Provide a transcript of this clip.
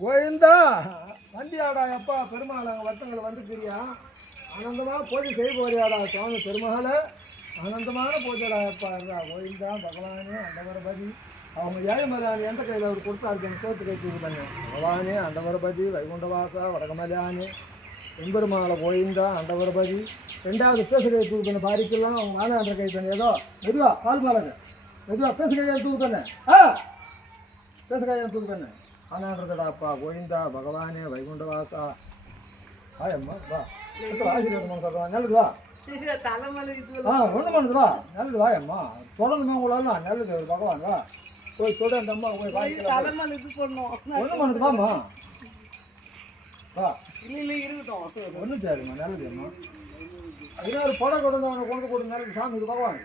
கோவிந்தா வந்தியாடா எப்பா பெருமாள் அங்கே வட்டங்களை பிரியா ஆனந்தமாக பூஜை செய்ய போறியாடா சுவாமி பெருமாளை. ஆனந்தமான பூஜைடா எப்பா இருந்தா கோவிந்தா பகவானே அண்டவரபதி அவங்க ஏழுமலையானி எந்த கையில் அவர் கொடுத்தாரு எனக்கு சேர்த்து கை தூக்கு பகவானே அண்டவரபதி வைகுண்டவாசா வடகமலையானி. எம்பெருமாளை கோவிந்தா அண்டவரபதி ரெண்டாவது பேச தூக்குன தூக்கு பாரிக்கலாம் அவங்க ஆனாண்ட கை பண்ணு ஏதோ மெதுவா பால் மாலங்க மெதுவா பேச கையை தூக்கு ஆ பேச கையை பண்ணு ஆனான்றதாப்பா கோவிந்தா பகவானே வைகுண்டவாசா ஆயம்மா வா இப்போ ஆசீர்வாதம் சொல்கிறான் நல்லது வா ஆ ஒன்று பண்ணுது வா நல்லது வாயம்மா தொடர்ந்து உங்களாலாம் நல்லது பகவான் வா போய் தொட அந்த அம்மா போய் ஒன்று பண்ணுது வாம்மா வா ஒன்றும் சரிம்மா நல்லது அம்மா இன்னொரு படம் அவனை கொண்டு கொடுங்க நல்லது சாமி பகவான்